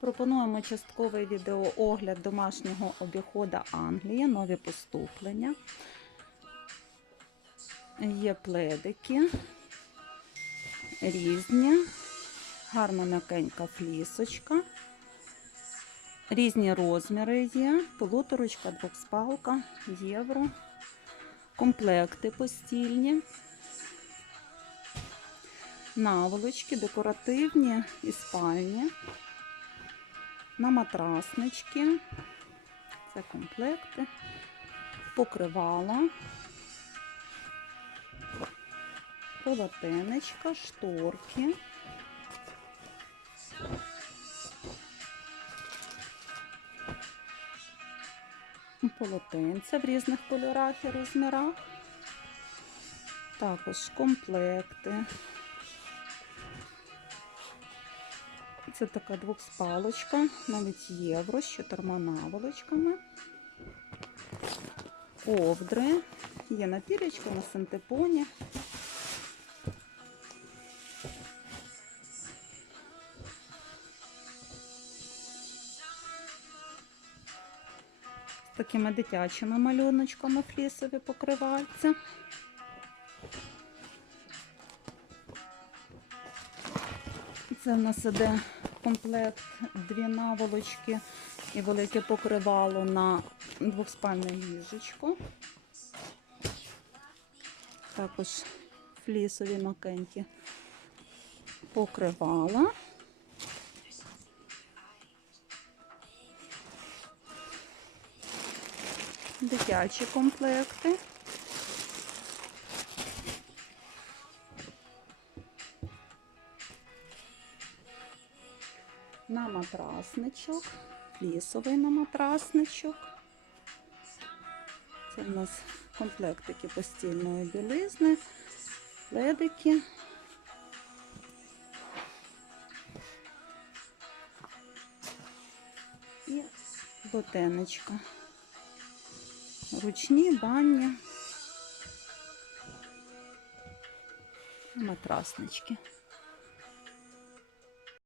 Пропонуємо частковий відеоогляд домашнього обіходу Англії, нові поступлення. Є пледики. Різні, гарна м'якенька флісочка. Різні розміри є, полуторочка, двохспалка, євро, комплекти постільні, наволочки, декоративні і спальні, на матраснички, це комплекти, покривала, полотенечка, шторки. полотенця в різних кольорах і розмірах. Також комплекти. Це така двохспалочка, навіть євро з чотирма наволочками. Ковдри. Є на пірочку, на синтепоні. з такими дитячими малюночками флісові покриваються. Це в нас іде комплект дві наволочки і велике покривало на двохспальне ліжечко. Також флісові макенькі покривала. дитячі комплекти. На матрасничок, флісовий на матрасничок. Це в нас комплектики постільної білизни, ледики. І ботенечка ручні бані, матраснички.